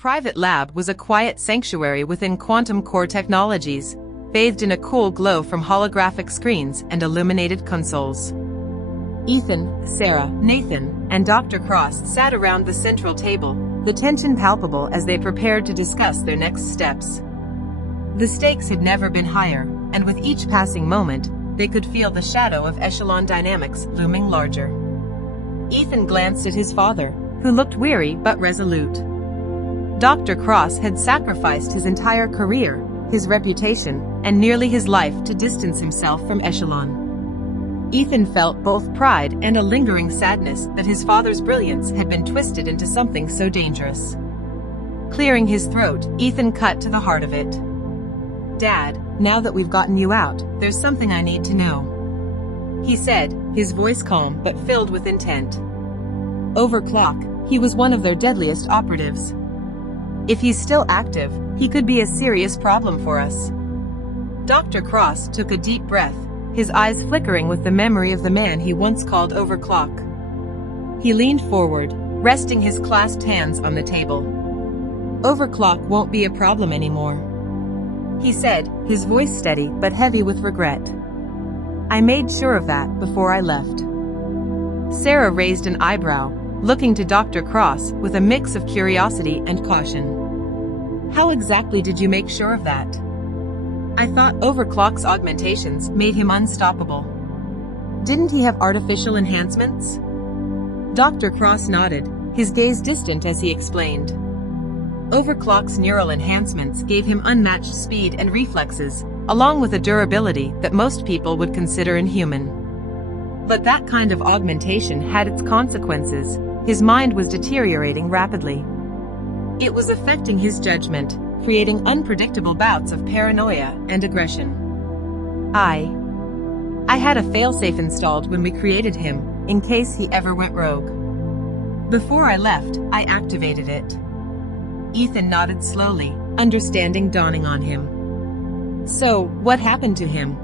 private lab was a quiet sanctuary within quantum core technologies, bathed in a cool glow from holographic screens and illuminated consoles. Ethan, Sarah, Nathan, and Dr. Cross sat around the central table, the tension palpable as they prepared to discuss their next steps. The stakes had never been higher, and with each passing moment, they could feel the shadow of echelon dynamics looming larger. Ethan glanced at his father, who looked weary but resolute. Dr. Cross had sacrificed his entire career, his reputation, and nearly his life to distance himself from echelon. Ethan felt both pride and a lingering sadness that his father's brilliance had been twisted into something so dangerous. Clearing his throat, Ethan cut to the heart of it. "Dad, now that we've gotten you out, there's something I need to know," he said, his voice calm but filled with intent. Overclock, he was one of their deadliest operatives. If he's still active, he could be a serious problem for us. Dr. Cross took a deep breath, his eyes flickering with the memory of the man he once called Overclock. He leaned forward, resting his clasped hands on the table. "Overclock won't be a problem anymore," he said, his voice steady but heavy with regret. "I made sure of that before I left." Sarah raised an eyebrow, looking to Dr. Cross with a mix of curiosity and caution. "How exactly did you make sure of that?" "I thought Overclock's augmentations made him unstoppable." "Didn't he have artificial enhancements?" Dr. Cross nodded, his gaze distant as he explained. Overclock's neural enhancements gave him unmatched speed and reflexes, along with a durability that most people would consider inhuman. But that kind of augmentation had its consequences. His mind was deteriorating rapidly. It was affecting his judgment, creating unpredictable bouts of paranoia and aggression. I had a failsafe installed when we created him, in case he ever went rogue. Before I left, I activated it. Ethan nodded slowly, understanding dawning on him. "So, what happened to him?"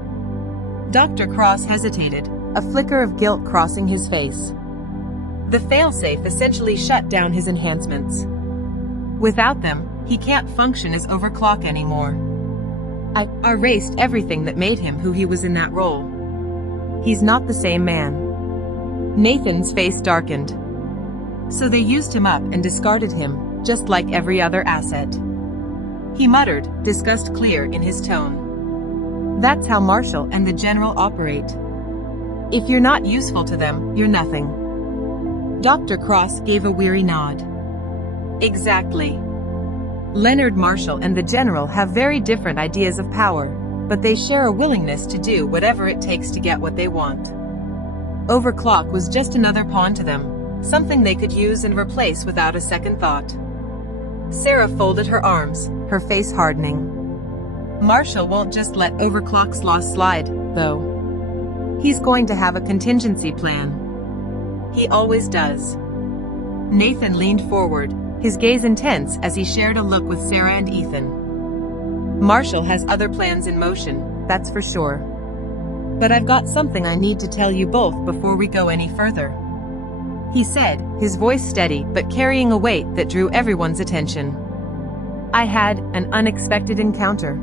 Dr. Cross hesitated, a flicker of guilt crossing his face. "The failsafe essentially shut down his enhancements. Without them, he can't function as Overclock anymore. I erased everything that made him who he was in that role. He's not the same man." Nathan's face darkened. "So they used him up and discarded him, just like every other asset," he muttered, disgust clear in his tone. "That's how Marshall and the General operate. If you're not useful to them, you're nothing." Dr. Cross gave a weary nod. "Exactly. Leonard Marshall and the General have very different ideas of power, but they share a willingness to do whatever it takes to get what they want. Overclock was just another pawn to them, something they could use and replace without a second thought." Sarah folded her arms, her face hardening. "Marshall won't just let Overclock's loss slide, though. He's going to have a contingency plan. He always does." Nathan leaned forward, his gaze intense as he shared a look with Sarah and Ethan. "Marshall has other plans in motion, that's for sure. But I've got something I need to tell you both before we go any further," he said, his voice steady but carrying a weight that drew everyone's attention. "I had an unexpected encounter.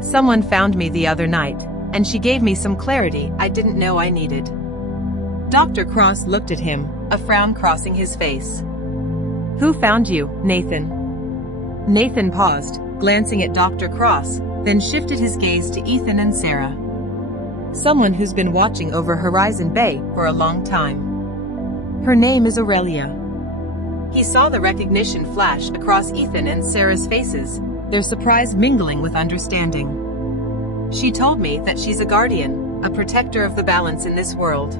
Someone found me the other night, and she gave me some clarity I didn't know I needed." Dr. Cross looked at him, a frown crossing his face. "Who found you, Nathan?" Nathan paused, glancing at Dr. Cross, then shifted his gaze to Ethan and Sarah. "Someone who's been watching over Horizon Bay for a long time. Her name is Aurelia." He saw the recognition flash across Ethan and Sarah's faces, their surprise mingling with understanding. "She told me that she's a guardian, a protector of the balance in this world.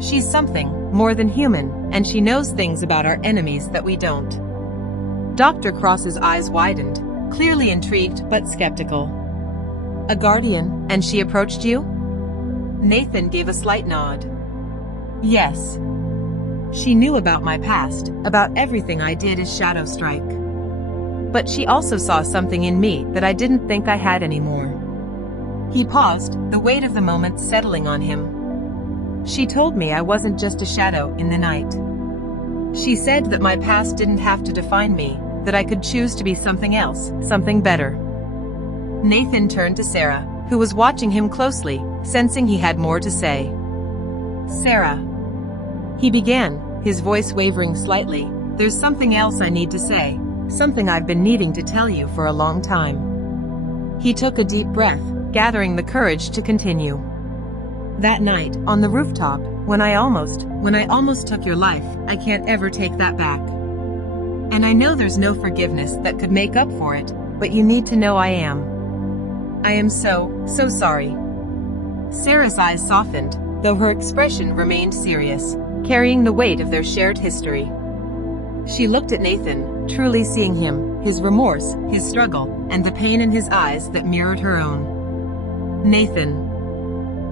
She's something more than human, and she knows things about our enemies that we don't." Dr. Cross's eyes widened, clearly intrigued but skeptical. "A guardian, and she approached you?" Nathan gave a slight nod. "Yes. She knew about my past, about everything I did as Shadow Strike. But she also saw something in me that I didn't think I had anymore." He paused, the weight of the moment settling on him. "She told me I wasn't just a shadow in the night. She said that my past didn't have to define me, that I could choose to be something else, something better. Nathan turned to Sarah, who was watching him closely, sensing he had more to say. Sarah, he began, his voice wavering slightly, there's something else I need to say, something I've been needing to tell you for a long time. He took a deep breath, gathering the courage to continue. That night, on the rooftop, when I almost took your life, I can't ever take that back. And I know there's no forgiveness that could make up for it, but you need to know I am so sorry. Sarah's eyes softened, though her expression remained serious, carrying the weight of their shared history. She looked at Nathan, truly seeing him, his remorse, his struggle, and the pain in his eyes that mirrored her own. Nathan,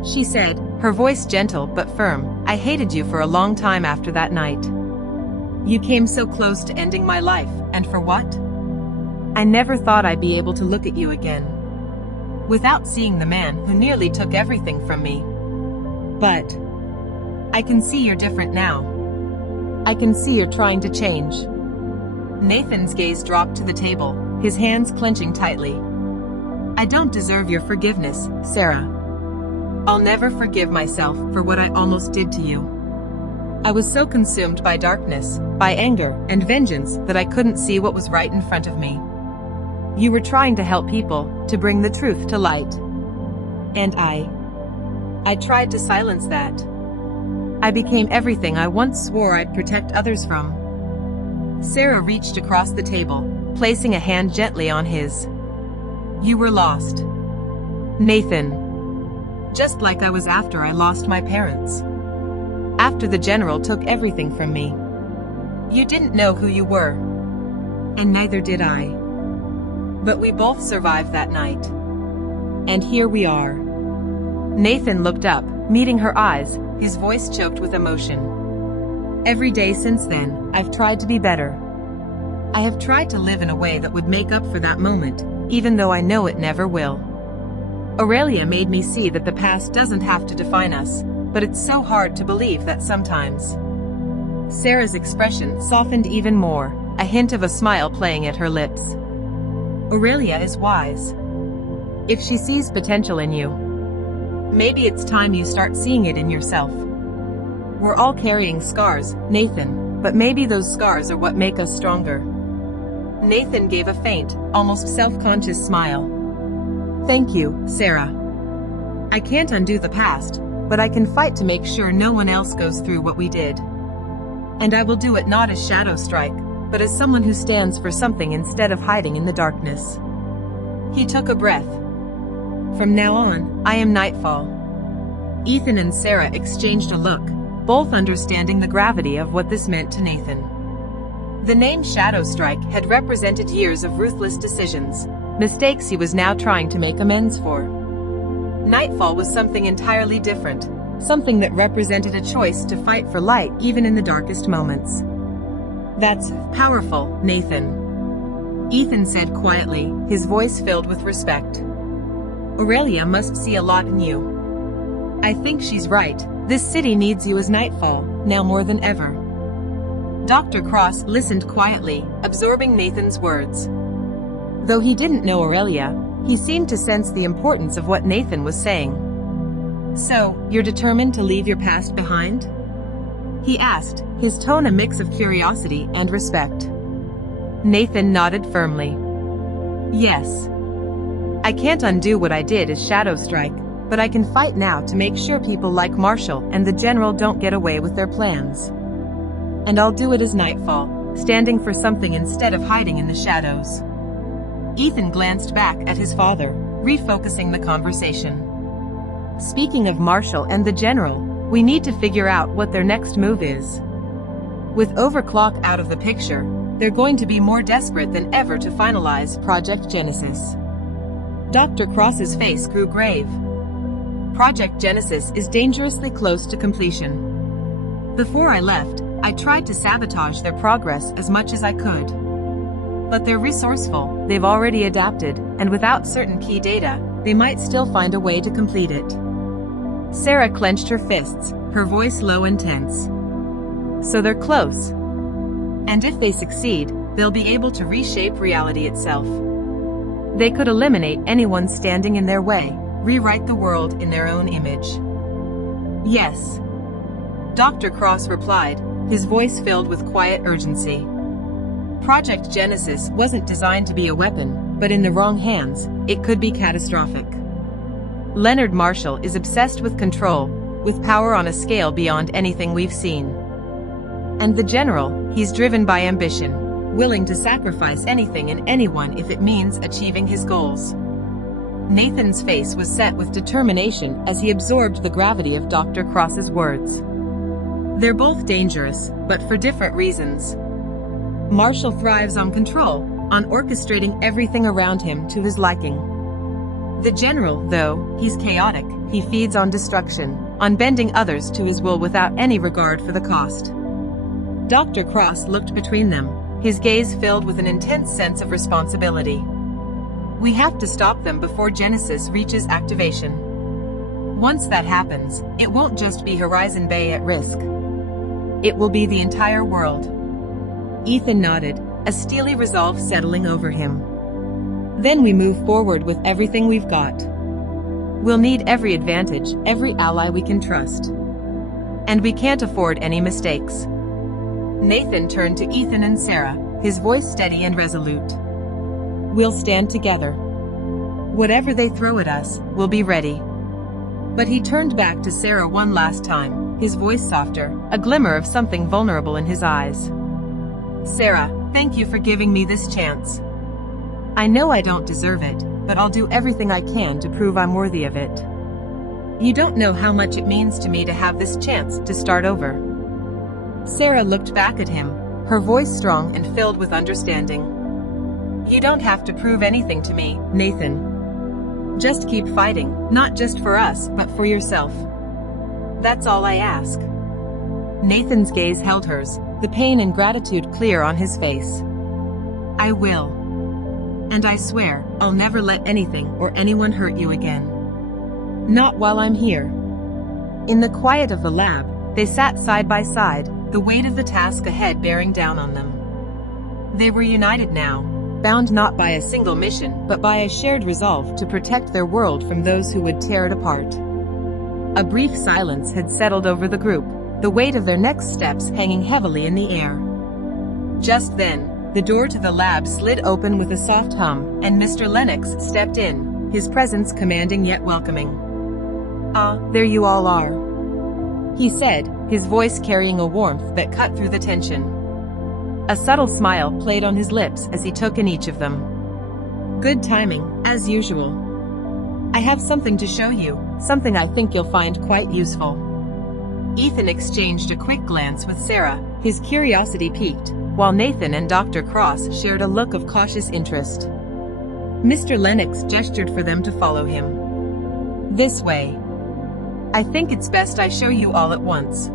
she said, her voice gentle but firm, I hated you for a long time after that night. You came so close to ending my life, and for what? I never thought I'd be able to look at you again, without seeing the man who nearly took everything from me. But I can see you're different now. I can see you're trying to change. Nathan's gaze dropped to the table, his hands clenching tightly. I don't deserve your forgiveness, Sarah. I'll never forgive myself for what I almost did to you. I was so consumed by darkness, by anger, and vengeance that I couldn't see what was right in front of me. You were trying to help people, to bring the truth to light. And I tried to silence that. I became everything I once swore I'd protect others from. Sarah reached across the table, placing a hand gently on his. You were lost, Nathan. Just like I was after I lost my parents. After the general took everything from me. You didn't know who you were. And neither did I. But we both survived that night. And here we are. Nathan looked up, meeting her eyes, his voice choked with emotion. Every day since then, I've tried to be better. I have tried to live in a way that would make up for that moment, even though I know it never will. Aurelia made me see that the past doesn't have to define us, but it's so hard to believe that sometimes. Sarah's expression softened even more, a hint of a smile playing at her lips. Aurelia is wise. If she sees potential in you, maybe it's time you start seeing it in yourself. We're all carrying scars, Nathan, but maybe those scars are what make us stronger. Nathan gave a faint, almost self-conscious smile. Thank you, Sarah. I can't undo the past, but I can fight to make sure no one else goes through what we did. And I will do it not as Shadow Strike, but as someone who stands for something instead of hiding in the darkness. He took a breath. From now on, I am Nightfall. Ethan and Sarah exchanged a look, both understanding the gravity of what this meant to Nathan. The name Shadow Strike had represented years of ruthless decisions, mistakes he was now trying to make amends for. Nightfall was something entirely different, something that represented a choice to fight for light even in the darkest moments. That's powerful, Nathan. Ethan said quietly, his voice filled with respect. Aurelia must see a lot in you. I think she's right. This city needs you as Nightfall, now more than ever. Dr. Cross listened quietly, absorbing Nathan's words. Though he didn't know Aurelia, he seemed to sense the importance of what Nathan was saying. So, you're determined to leave your past behind? He asked, his tone a mix of curiosity and respect. Nathan nodded firmly. Yes. I can't undo what I did as Shadow Strike, but I can fight now to make sure people like Marshall and the General don't get away with their plans. And I'll do it as Nightfall, standing for something instead of hiding in the shadows. Ethan glanced back at his father, refocusing the conversation. Speaking of Marshall and the General, we need to figure out what their next move is. With Overclock out of the picture, they're going to be more desperate than ever to finalize Project Genesis. Dr. Cross's face grew grave. Project Genesis is dangerously close to completion. Before I left, I tried to sabotage their progress as much as I could. But they're resourceful, they've already adapted, and without certain key data, they might still find a way to complete it. Sarah clenched her fists, her voice low and tense. So they're close. And if they succeed, they'll be able to reshape reality itself. They could eliminate anyone standing in their way, rewrite the world in their own image. Yes, Dr. Cross replied, his voice filled with quiet urgency. Project Genesis wasn't designed to be a weapon, but in the wrong hands, it could be catastrophic. Leonard Marshall is obsessed with control, with power on a scale beyond anything we've seen. And the General, he's driven by ambition, willing to sacrifice anything and anyone if it means achieving his goals. Nathan's face was set with determination as he absorbed the gravity of Dr. Cross's words. They're both dangerous, but for different reasons. Marshall thrives on control, on orchestrating everything around him to his liking. The General, though, he's chaotic, he feeds on destruction, on bending others to his will without any regard for the cost. Dr. Cross looked between them, his gaze filled with an intense sense of responsibility. We have to stop them before Genesis reaches activation. Once that happens, it won't just be Horizon Bay at risk. It will be the entire world. Ethan nodded, a steely resolve settling over him. Then we move forward with everything we've got. We'll need every advantage, every ally we can trust. And we can't afford any mistakes. Nathan turned to Ethan and Sarah, his voice steady and resolute. We'll stand together. Whatever they throw at us, we'll be ready. But he turned back to Sarah one last time, his voice softer, a glimmer of something vulnerable in his eyes. Sarah, thank you for giving me this chance. I know I don't deserve it, but I'll do everything I can to prove I'm worthy of it. You don't know how much it means to me to have this chance to start over. Sarah looked back at him, her voice strong and filled with understanding. You don't have to prove anything to me, Nathan. Just keep fighting, not just for us, but for yourself. That's all I ask. Nathan's gaze held hers, the pain and gratitude clear on his face. I will. And I swear, I'll never let anything or anyone hurt you again. Not while I'm here. In the quiet of the lab, they sat side by side, the weight of the task ahead bearing down on them. They were united now, bound not by a single mission, but by a shared resolve to protect their world from those who would tear it apart. A brief silence had settled over the group, the weight of their next steps hanging heavily in the air. Just then, the door to the lab slid open with a soft hum, and Mr. Lennox stepped in, his presence commanding yet welcoming. "Ah, there you all are," he said, his voice carrying a warmth that cut through the tension. A subtle smile played on his lips as he took in each of them. "Good timing, as usual. I have something to show you, something I think you'll find quite useful." Ethan exchanged a quick glance with Sarah, his curiosity piqued, while Nathan and Dr. Cross shared a look of cautious interest. Mr. Lennox gestured for them to follow him. "This way. I think it's best I show you all at once."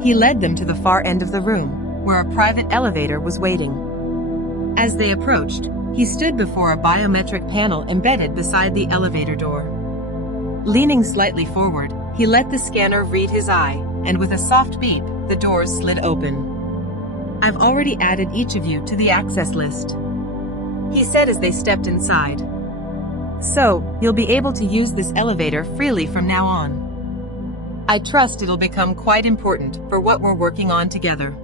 He led them to the far end of the room, where a private elevator was waiting. As they approached, he stood before a biometric panel embedded beside the elevator door. Leaning slightly forward, he let the scanner read his eye, and with a soft beep, the doors slid open. "I've already added each of you to the access list," he said as they stepped inside. "So, you'll be able to use this elevator freely from now on. I trust it'll become quite important for what we're working on together."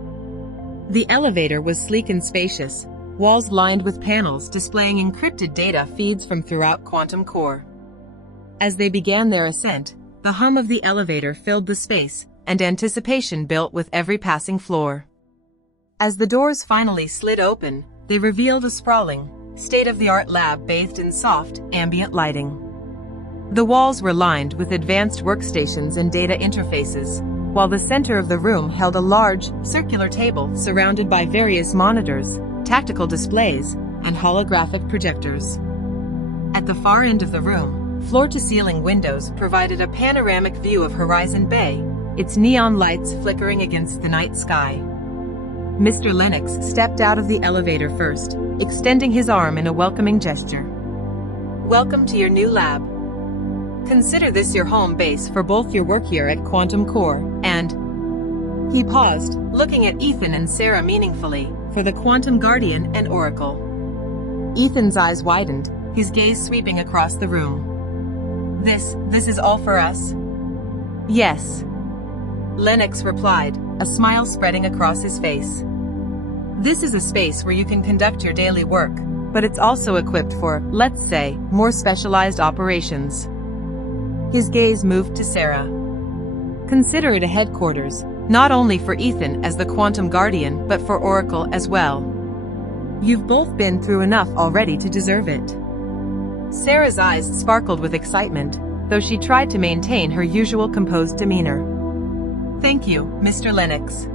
The elevator was sleek and spacious, walls lined with panels displaying encrypted data feeds from throughout Quantum Core. As they began their ascent, the hum of the elevator filled the space, and anticipation built with every passing floor. As the doors finally slid open, they revealed a sprawling, state-of-the-art lab bathed in soft, ambient lighting. The walls were lined with advanced workstations and data interfaces, while the center of the room held a large, circular table surrounded by various monitors, tactical displays, and holographic projectors. At the far end of the room, floor-to-ceiling windows provided a panoramic view of Horizon Bay, its neon lights flickering against the night sky. Mr. Lennox stepped out of the elevator first, extending his arm in a welcoming gesture. "Welcome to your new lab. Consider this your home base for both your work here at Quantum Core, and..." He paused, looking at Ethan and Sarah meaningfully, for the Quantum Guardian and Oracle. Ethan's eyes widened, his gaze sweeping across the room. This is all for us? Yes. Lennox replied, a smile spreading across his face. This is a space where you can conduct your daily work, but it's also equipped for, let's say, more specialized operations. His gaze moved to Sarah. Consider it a headquarters, not only for Ethan as the Quantum Guardian, but for Oracle as well. You've both been through enough already to deserve it. Sarah's eyes sparkled with excitement, though she tried to maintain her usual composed demeanor. Thank you, Mr. Lennox.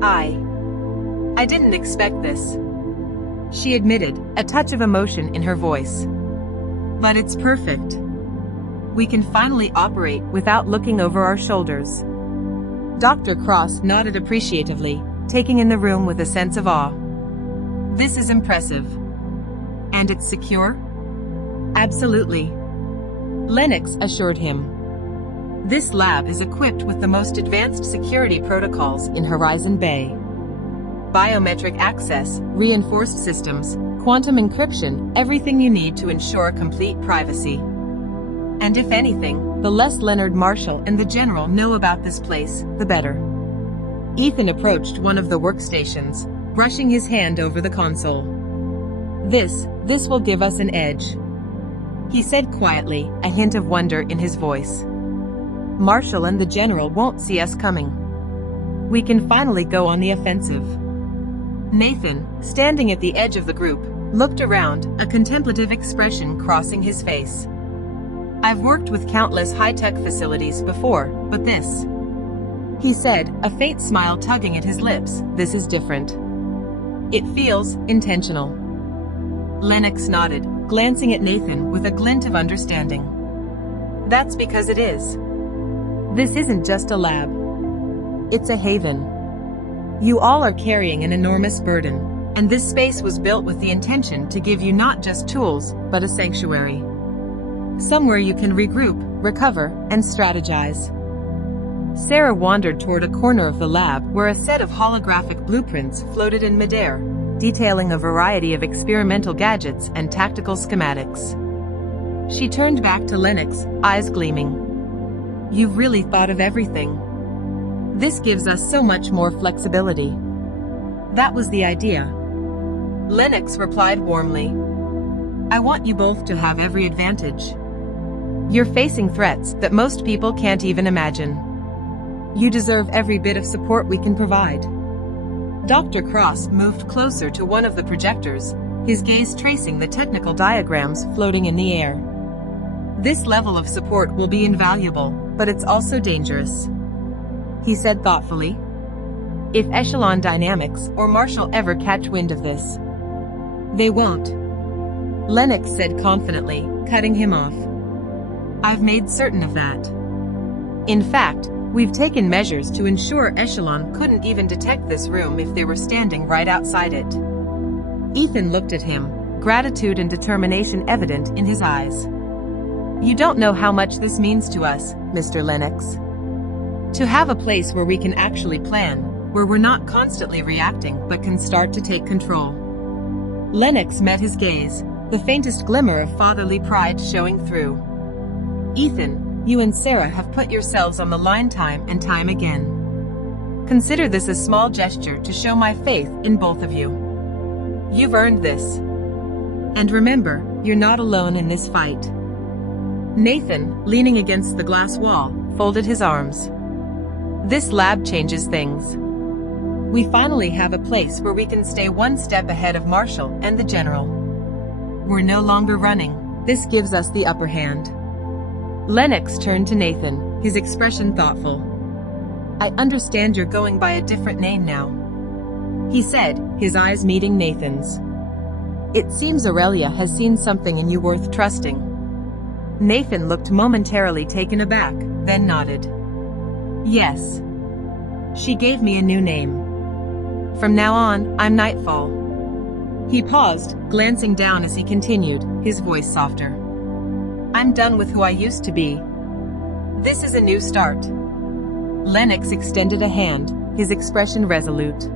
I didn't expect this. She admitted, a touch of emotion in her voice. But it's perfect. We can finally operate without looking over our shoulders. Dr. Cross nodded appreciatively, taking in the room with a sense of awe. This is impressive. And it's secure? Absolutely. Lennox assured him. This lab is equipped with the most advanced security protocols in Horizon Bay. Biometric access, reinforced systems, quantum encryption, everything you need to ensure complete privacy. And if anything, the less Leonard Marshall and the General know about this place, the better. Ethan approached one of the workstations, brushing his hand over the console. This will give us an edge, he said quietly, a hint of wonder in his voice. Marshall and the General won't see us coming. We can finally go on the offensive. Nathan, standing at the edge of the group, looked around, a contemplative expression crossing his face. I've worked with countless high-tech facilities before, but this, he said, a faint smile tugging at his lips, this is different. It feels intentional. Lennox nodded, glancing at Nathan with a glint of understanding. That's because it is. This isn't just a lab. It's a haven. You all are carrying an enormous burden, and this space was built with the intention to give you not just tools, but a sanctuary. Somewhere you can regroup, recover, and strategize. Sarah wandered toward a corner of the lab where a set of holographic blueprints floated in midair, detailing a variety of experimental gadgets and tactical schematics. She turned back to Lennox, eyes gleaming. You've really thought of everything. This gives us so much more flexibility. That was the idea. Lennox replied warmly. I want you both to have every advantage. You're facing threats that most people can't even imagine. You deserve every bit of support we can provide. Dr. Cross moved closer to one of the projectors, his gaze tracing the technical diagrams floating in the air. This level of support will be invaluable, but it's also dangerous, he said thoughtfully. If Echelon Dynamics or Marshall ever catch wind of this, they won't, Lennox said confidently, cutting him off. I've made certain of that. In fact, we've taken measures to ensure Echelon couldn't even detect this room if they were standing right outside it. Ethan looked at him, gratitude and determination evident in his eyes. You don't know how much this means to us, Mr. Lennox. To have a place where we can actually plan, where we're not constantly reacting but can start to take control. Lennox met his gaze, the faintest glimmer of fatherly pride showing through. Ethan, you and Sarah have put yourselves on the line time and time again. Consider this a small gesture to show my faith in both of you. You've earned this. And remember, you're not alone in this fight. Nathan, leaning against the glass wall, folded his arms. This lab changes things. We finally have a place where we can stay one step ahead of Marshall and the General. We're no longer running. This gives us the upper hand. Lennox turned to Nathan, his expression thoughtful. I understand you're going by a different name now, he said, his eyes meeting Nathan's. It seems Aurelia has seen something in you worth trusting. Nathan looked momentarily taken aback, then nodded. Yes. She gave me a new name. From now on, I'm Nightfall. He paused, glancing down as he continued, his voice softer. I'm done with who I used to be. This is a new start. Lennox extended a hand, his expression resolute.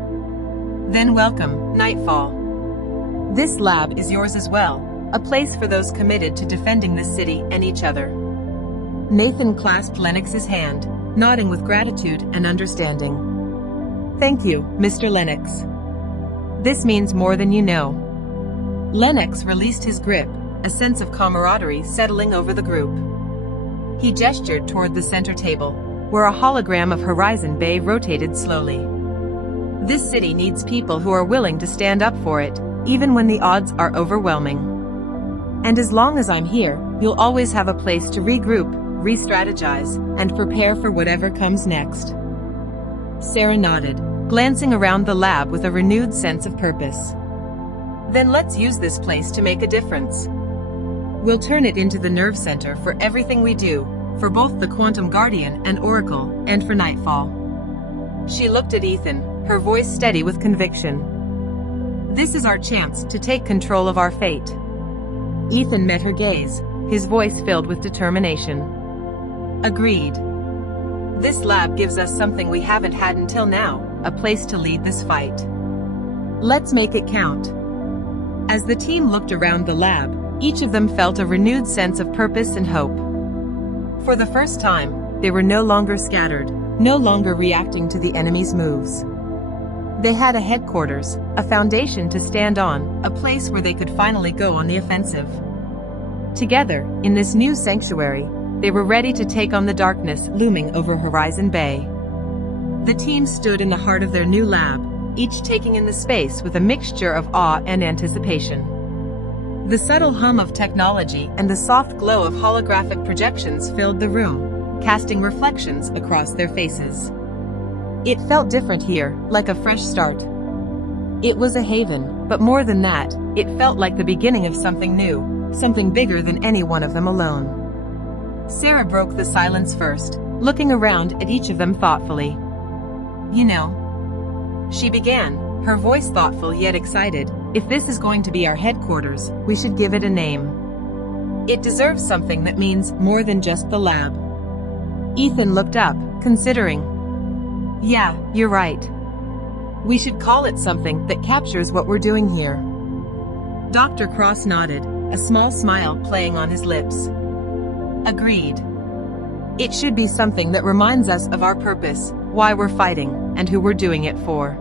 Then welcome, Nightfall. This lab is yours as well, a place for those committed to defending the city and each other. Nathan clasped Lennox's hand, nodding with gratitude and understanding. Thank you, Mr. Lennox. This means more than you know. Lennox released his grip, a sense of camaraderie settling over the group. He gestured toward the center table, where a hologram of Horizon Bay rotated slowly. This city needs people who are willing to stand up for it, even when the odds are overwhelming. And as long as I'm here, you'll always have a place to regroup, re-strategize, and prepare for whatever comes next. Sarah nodded, glancing around the lab with a renewed sense of purpose. Then let's use this place to make a difference. We'll turn it into the nerve center for everything we do, for both the Quantum Guardian and Oracle, and for Nightfall. She looked at Ethan, her voice steady with conviction. This is our chance to take control of our fate. Ethan met her gaze, his voice filled with determination. Agreed. This lab gives us something we haven't had until now, a place to lead this fight. Let's make it count. As the team looked around the lab, each of them felt a renewed sense of purpose and hope. For the first time, they were no longer scattered, no longer reacting to the enemy's moves. They had a headquarters, a foundation to stand on, a place where they could finally go on the offensive. Together, in this new sanctuary, they were ready to take on the darkness looming over Horizon Bay. The team stood in the heart of their new lab, each taking in the space with a mixture of awe and anticipation. The subtle hum of technology and the soft glow of holographic projections filled the room, casting reflections across their faces. It felt different here, like a fresh start. It was a haven, but more than that, it felt like the beginning of something new, something bigger than any one of them alone. Sarah broke the silence first, looking around at each of them thoughtfully. You know, she began, her voice thoughtful yet excited, if this is going to be our headquarters, we should give it a name. It deserves something that means more than just the lab. Ethan looked up, considering. Yeah, you're right. We should call it something that captures what we're doing here. Dr. Cross nodded, a small smile playing on his lips. Agreed. It should be something that reminds us of our purpose, why we're fighting, and who we're doing it for.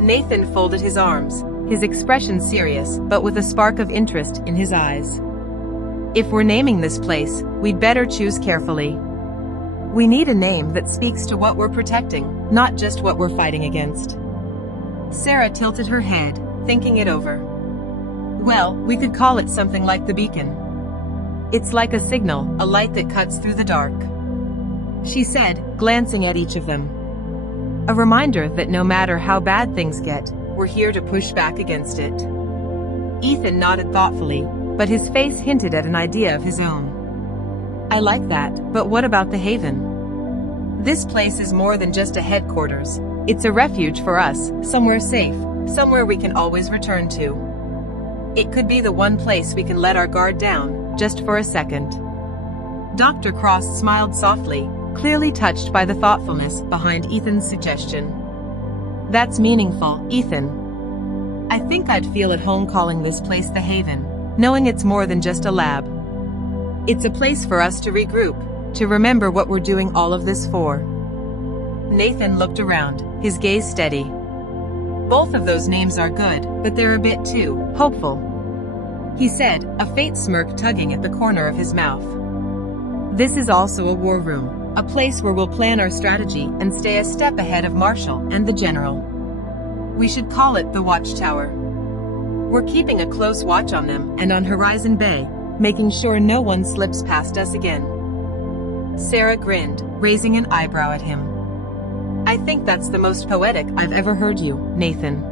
Nathan folded his arms, his expression serious, but with a spark of interest in his eyes. If we're naming this place, we'd better choose carefully. We need a name that speaks to what we're protecting, not just what we're fighting against. Sarah tilted her head, thinking it over. Well, we could call it something like the beacon. It's like a signal, a light that cuts through the dark. She said, glancing at each of them. A reminder that no matter how bad things get, we're here to push back against it. Ethan nodded thoughtfully, but his face hinted at an idea of his own. I like that, but what about the haven? This place is more than just a headquarters. It's a refuge for us, somewhere safe, somewhere we can always return to. It could be the one place we can let our guard down, just for a second. Dr. Cross smiled softly, clearly touched by the thoughtfulness behind Ethan's suggestion. That's meaningful, Ethan. I think I'd feel at home calling this place the haven, knowing it's more than just a lab. It's a place for us to regroup, to remember what we're doing all of this for. Nathan looked around, his gaze steady. Both of those names are good, but they're a bit too hopeful, he said, a faint smirk tugging at the corner of his mouth. This is also a war room, a place where we'll plan our strategy and stay a step ahead of Marshall and the General. We should call it the Watchtower. We're keeping a close watch on them and on Horizon Bay, making sure no one slips past us again. Sarah grinned, raising an eyebrow at him. I think that's the most poetic I've ever heard you, Nathan.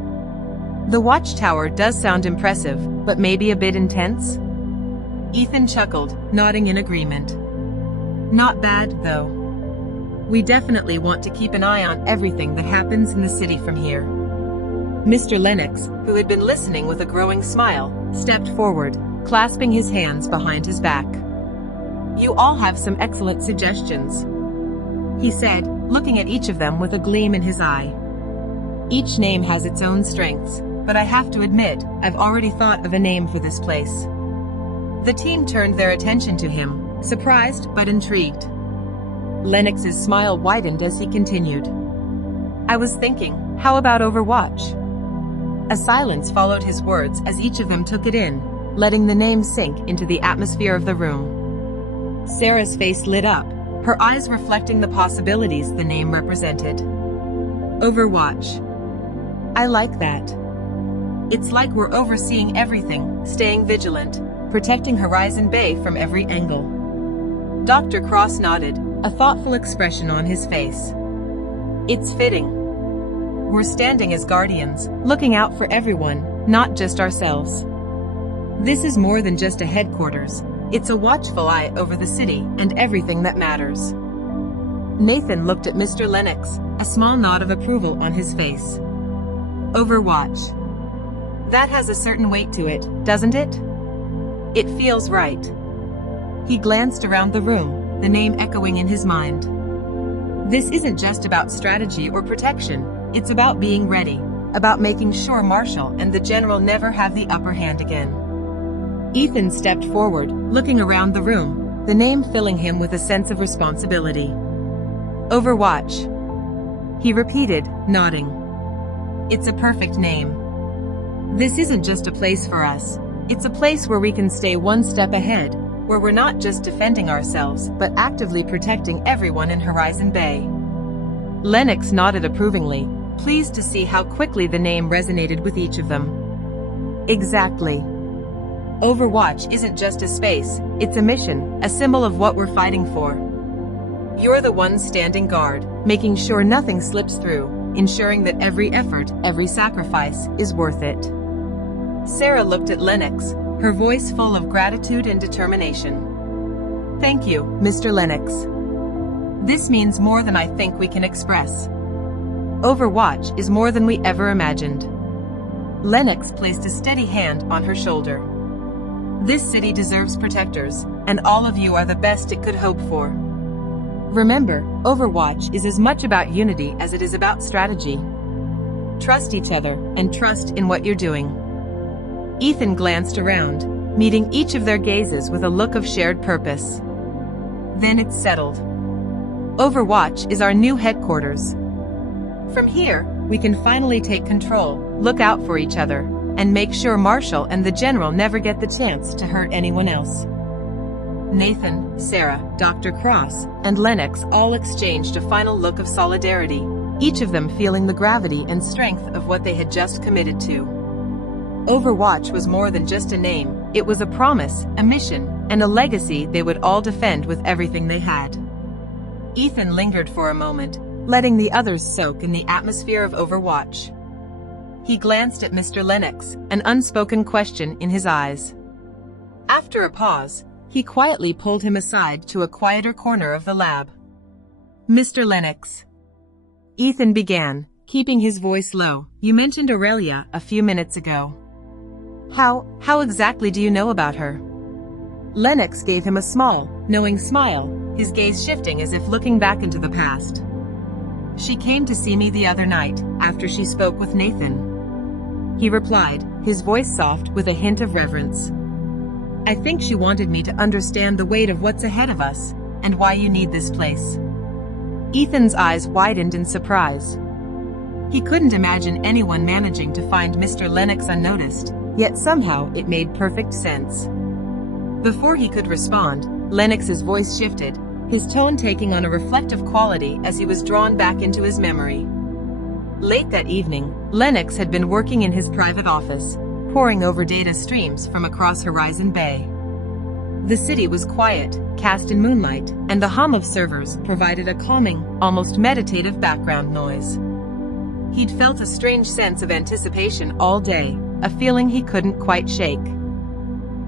The Watchtower does sound impressive, but maybe a bit intense? Ethan chuckled, nodding in agreement. Not bad, though. We definitely want to keep an eye on everything that happens in the city from here. Mr. Lennox, who had been listening with a growing smile, stepped forward, clasping his hands behind his back. You all have some excellent suggestions, he said, looking at each of them with a gleam in his eye. Each name has its own strengths, but I have to admit, I've already thought of a name for this place. The team turned their attention to him, surprised but intrigued. Lennox's smile widened as he continued. I was thinking, how about Overwatch? A silence followed his words as each of them took it in, letting the name sink into the atmosphere of the room. Sarah's face lit up, her eyes reflecting the possibilities the name represented. Overwatch. I like that. It's like we're overseeing everything, staying vigilant, protecting Horizon Bay from every angle. Dr. Cross nodded, a thoughtful expression on his face. It's fitting. We're standing as guardians, looking out for everyone, not just ourselves. This is more than just a headquarters. It's a watchful eye over the city and everything that matters. Nathan looked at Mr. Lennox, a small nod of approval on his face. Overwatch. That has a certain weight to it, doesn't it? It feels right. He glanced around the room, the name echoing in his mind. This isn't just about strategy or protection, it's about being ready, about making sure Marshall and the General never have the upper hand again. Ethan stepped forward, looking around the room, the name filling him with a sense of responsibility. Overwatch. He repeated, nodding. It's a perfect name. This isn't just a place for us. It's a place where we can stay one step ahead, where we're not just defending ourselves, but actively protecting everyone in Horizon Bay. Lennox nodded approvingly, pleased to see how quickly the name resonated with each of them. Exactly. Overwatch isn't just a space, it's a mission, a symbol of what we're fighting for. You're the one standing guard, making sure nothing slips through, ensuring that every effort, every sacrifice, is worth it. Sarah looked at Lennox, her voice full of gratitude and determination. Thank you, Mr. Lennox. This means more than I think we can express. Overwatch is more than we ever imagined. Lennox placed a steady hand on her shoulder. This city deserves protectors, and all of you are the best it could hope for. Remember, Overwatch is as much about unity as it is about strategy. Trust each other, and trust in what you're doing. Ethan glanced around, meeting each of their gazes with a look of shared purpose. Then it's settled. Overwatch is our new headquarters. From here, we can finally take control, look out for each other, and make sure Marshall and the General never get the chance to hurt anyone else. Nathan, Sarah, Dr. Cross, and Lennox all exchanged a final look of solidarity, each of them feeling the gravity and strength of what they had just committed to. Overwatch was more than just a name, it was a promise, a mission, and a legacy they would all defend with everything they had. Ethan lingered for a moment, letting the others soak in the atmosphere of Overwatch. He glanced at Mr. Lennox, an unspoken question in his eyes. After a pause, he quietly pulled him aside to a quieter corner of the lab. Mr. Lennox. Ethan began, keeping his voice low. You mentioned Aurelia a few minutes ago. How exactly do you know about her? Lennox gave him a small, knowing smile, his gaze shifting as if looking back into the past. She came to see me the other night, after she spoke with Nathan. He replied, his voice soft with a hint of reverence. I think she wanted me to understand the weight of what's ahead of us, and why you need this place. Ethan's eyes widened in surprise. He couldn't imagine anyone managing to find Mr. Lennox unnoticed, yet somehow it made perfect sense. Before he could respond, Lennox's voice shifted, his tone taking on a reflective quality as he was drawn back into his memory. Late that evening, Lennox had been working in his private office, poring over data streams from across Horizon Bay. The city was quiet, cast in moonlight, and the hum of servers provided a calming, almost meditative background noise. He'd felt a strange sense of anticipation all day, a feeling he couldn't quite shake.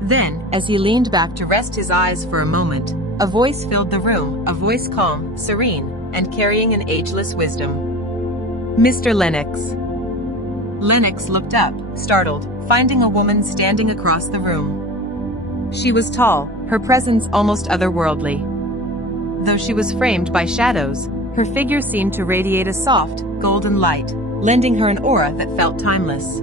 Then, as he leaned back to rest his eyes for a moment, a voice filled the room, a voice calm, serene, and carrying an ageless wisdom. Mr. Lennox. Lennox looked up, startled, finding a woman standing across the room. She was tall, her presence almost otherworldly. Though she was framed by shadows, her figure seemed to radiate a soft, golden light, lending her an aura that felt timeless.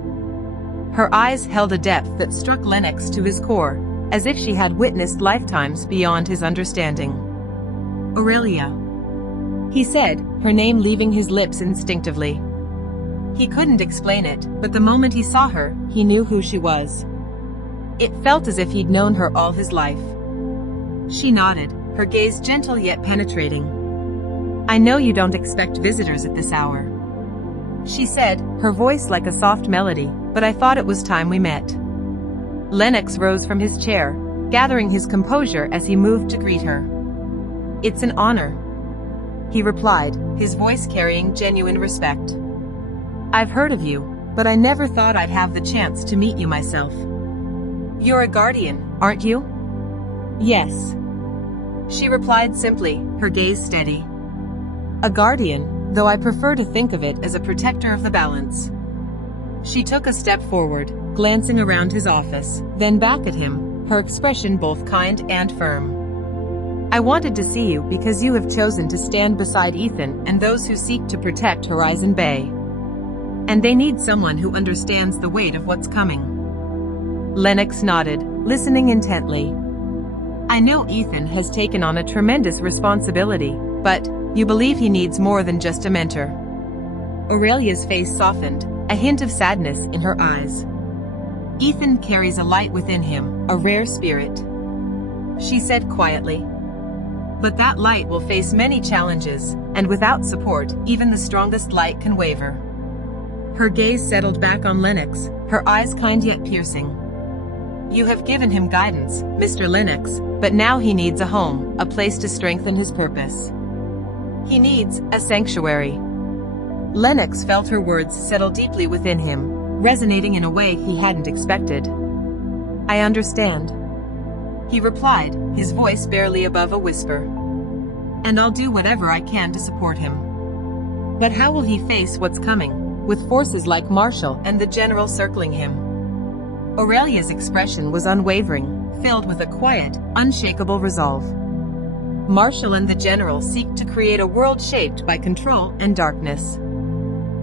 Her eyes held a depth that struck Lennox to his core, as if she had witnessed lifetimes beyond his understanding. "Aurelia," he said, her name leaving his lips instinctively. He couldn't explain it, but the moment he saw her, he knew who she was. It felt as if he'd known her all his life. She nodded, her gaze gentle yet penetrating. "I know you don't expect visitors at this hour," she said, her voice like a soft melody, "but I thought it was time we met." Lennox rose from his chair, gathering his composure as he moved to greet her. "It's an honor," he replied, his voice carrying genuine respect. "I've heard of you, but I never thought I'd have the chance to meet you myself." "You're a guardian, aren't you?" "Yes," she replied simply, her gaze steady. "A guardian, though I prefer to think of it as a protector of the balance." She took a step forward, glancing around his office, then back at him, her expression both kind and firm. "I wanted to see you because you have chosen to stand beside Ethan and those who seek to protect Horizon Bay. And they need someone who understands the weight of what's coming." Lennox nodded, listening intently. "I know Ethan has taken on a tremendous responsibility, but you believe he needs more than just a mentor." Aurelia's face softened, a hint of sadness in her eyes. "Ethan carries a light within him, a rare spirit," she said quietly. "But that light will face many challenges, and without support, even the strongest light can waver." Her gaze settled back on Lennox, her eyes kind yet piercing. "You have given him guidance, Mr. Lennox, but now he needs a home, a place to strengthen his purpose. He needs a sanctuary." Lennox felt her words settle deeply within him, resonating in a way he hadn't expected. "I understand," he replied, his voice barely above a whisper. "And I'll do whatever I can to support him. But how will he face what's coming, with forces like Marshall and the General circling him?" Aurelia's expression was unwavering, filled with a quiet, unshakable resolve. "Marshall and the General seek to create a world shaped by control and darkness.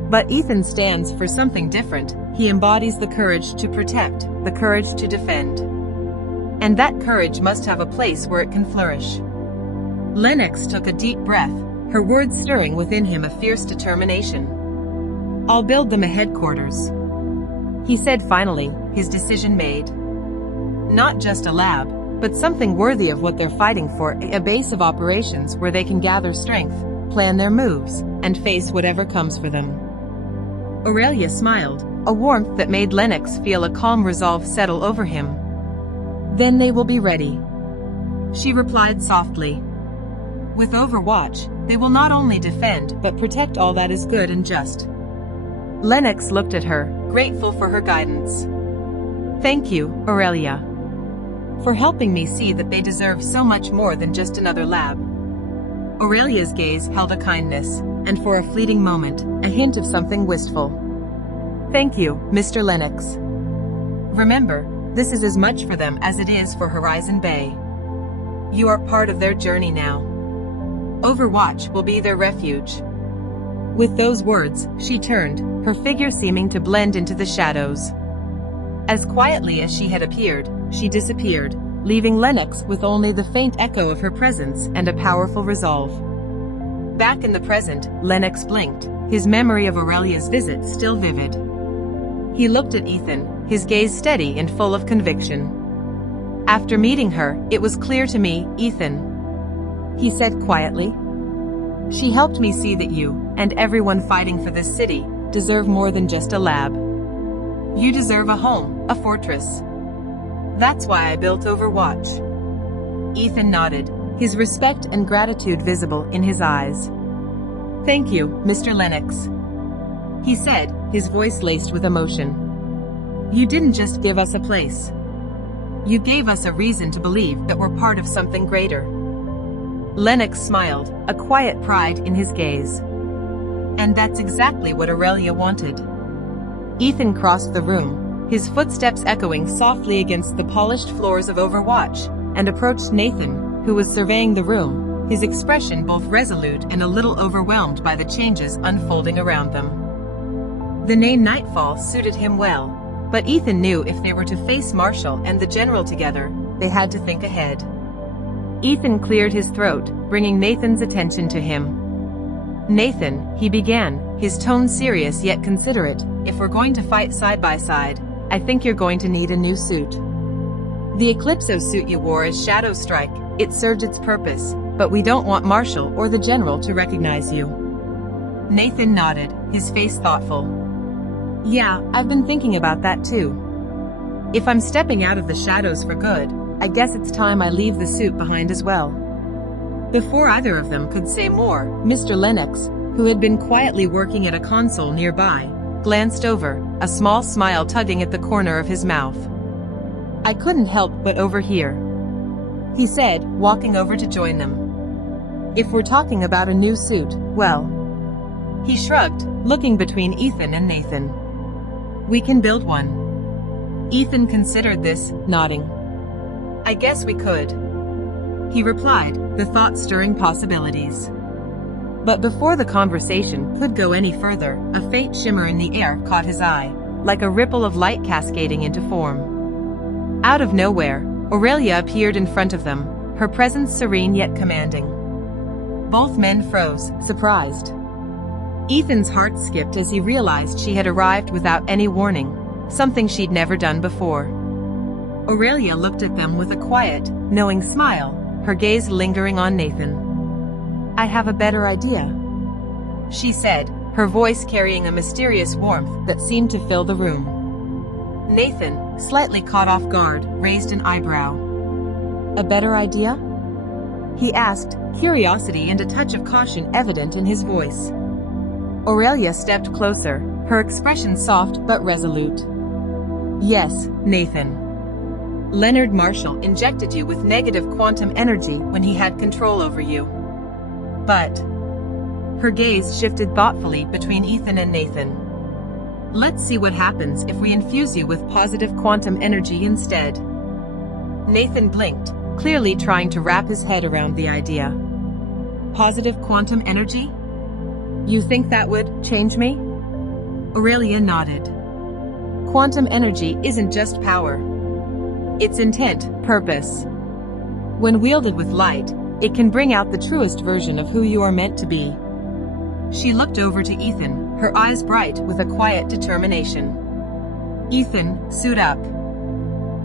But Ethan stands for something different. He embodies the courage to protect, the courage to defend. And that courage must have a place where it can flourish." Lennox took a deep breath, her words stirring within him a fierce determination. "I'll build them a headquarters," he said finally, his decision made. "Not just a lab, but something worthy of what they're fighting for, a base of operations where they can gather strength, plan their moves, and face whatever comes for them." Aurelia smiled, a warmth that made Lennox feel a calm resolve settle over him. "Then they will be ready," she replied softly. "With Overwatch, they will not only defend but protect all that is good and just." Lennox looked at her, grateful for her guidance. "Thank you, Aurelia, for helping me see that they deserve so much more than just another lab." Aurelia's gaze held a kindness, and for a fleeting moment, a hint of something wistful. "Thank you, Mr. Lennox. Remember, this is as much for them as it is for Horizon Bay. You are part of their journey now. Overwatch will be their refuge." With those words, she turned, her figure seeming to blend into the shadows. As quietly as she had appeared, she disappeared, leaving Lennox with only the faint echo of her presence and a powerful resolve. Back in the present, Lennox blinked, his memory of Aurelia's visit still vivid. He looked at Ethan, his gaze steady and full of conviction. "After meeting her, it was clear to me, Ethan," he said quietly. "She helped me see that you, and everyone fighting for this city, deserve more than just a lab. You deserve a home, a fortress. That's why I built Overwatch." Ethan nodded, his respect and gratitude visible in his eyes. "Thank you, Mr. Lennox," he said, his voice laced with emotion. "You didn't just give us a place. You gave us a reason to believe that we're part of something greater." Lennox smiled, a quiet pride in his gaze. And that's exactly what Aurelia wanted. Ethan crossed the room, his footsteps echoing softly against the polished floors of Overwatch, and approached Nathan, who was surveying the room, his expression both resolute and a little overwhelmed by the changes unfolding around them. The name Nightfall suited him well, but Ethan knew if they were to face Marshall and the General together, they had to think ahead. Ethan cleared his throat, bringing Nathan's attention to him. "Nathan," he began, his tone serious yet considerate, "if we're going to fight side by side, I think you're going to need a new suit. The Eclipso suit you wore as Shadow Strike, it served its purpose, but we don't want Marshall or the General to recognize you." Nathan nodded, his face thoughtful. "Yeah, I've been thinking about that too. If I'm stepping out of the shadows for good, I guess it's time I leave the suit behind as well." Before either of them could say more, Mr. Lennox, who had been quietly working at a console nearby, glanced over, a small smile tugging at the corner of his mouth. "I couldn't help but overhear," he said, walking over to join them. "If we're talking about a new suit, well..." He shrugged, looking between Ethan and Nathan. "We can build one." Ethan considered this, nodding. "I guess we could," he replied, the thought stirring possibilities. But before the conversation could go any further, a faint shimmer in the air caught his eye, like a ripple of light cascading into form. Out of nowhere, Aurelia appeared in front of them, her presence serene yet commanding. Both men froze, surprised. Ethan's heart skipped as he realized she had arrived without any warning, something she'd never done before. Aurelia looked at them with a quiet, knowing smile, her gaze lingering on Nathan. "I have a better idea," she said, her voice carrying a mysterious warmth that seemed to fill the room. Nathan, slightly caught off guard, raised an eyebrow. "A better idea?" he asked, curiosity and a touch of caution evident in his voice. Aurelia stepped closer, her expression soft but resolute. "Yes, Nathan. Leonard Marshall injected you with negative quantum energy when he had control over you. But..." Her gaze shifted thoughtfully between Ethan and Nathan. "Let's see what happens if we infuse you with positive quantum energy instead." Nathan blinked, clearly trying to wrap his head around the idea. "Positive quantum energy? You think that would change me?" Aurelia nodded. "Quantum energy isn't just power. It's intent, purpose. When wielded with light, it can bring out the truest version of who you are meant to be." She looked over to Ethan, her eyes bright with a quiet determination. "Ethan, suit up."